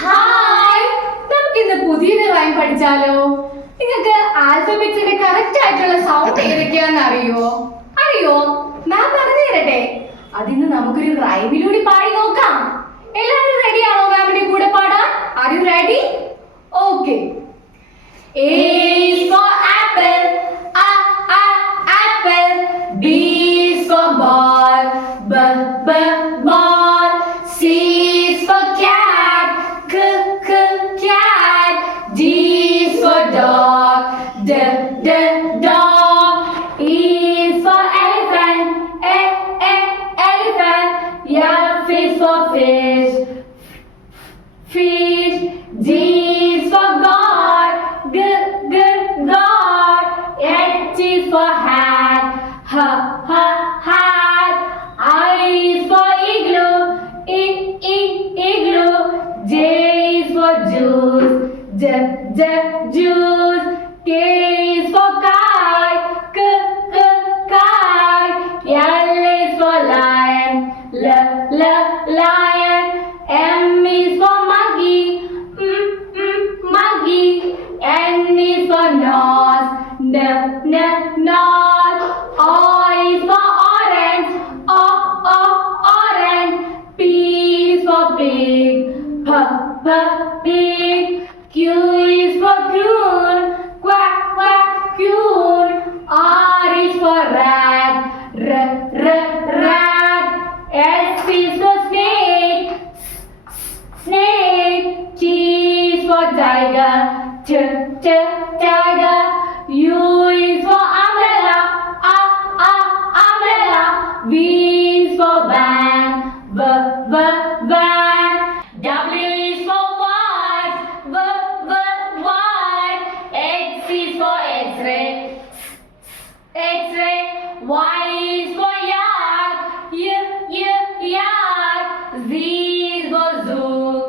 Hi, നമുക്ക് ഇന്ന് പുതിയൊരു റൈം പഠിച്ചാലോ? നിങ്ങൾക്ക് ആൽഫബറ്റ്സിന്റെ കറക്റ്റ് ആയിട്ടുള്ള സൗണ്ട് ഏതൊക്കെയാന്ന് അറിയോ? മാം പറഞ്ഞു തരട്ടെ. അതിന്ന് നമുക്കൊരു റൈമിലൂടെ പാടി നോക്കാം. എല്ലാവരും റെഡി ആണോ മാമിന്റെ കൂടെ പാടാൻ? Are you ready? Okay. A is for apple, apple. B is for ball, ball. C is for cat, cat. D is for dog, dog. E is for elephant, elephant. F is for fish, G is for God, God. H is for hat, hat. I is for igloo, igloo. J is for juice, juice. K is for kite, kite. L is for lion, lion. M is for monkey, monkey. N is for nose, nose. O is for orange, orange. P is for pig, pig. Q is for coon, quack, coon. R is for rat, rat. S is for snake, snake. T is for tiger, tiger. U is for umbrella, umbrella. V is for van, van. W is for white, white. X is for X-ray, X-ray. Y is for yard, yard. Z is for zoo,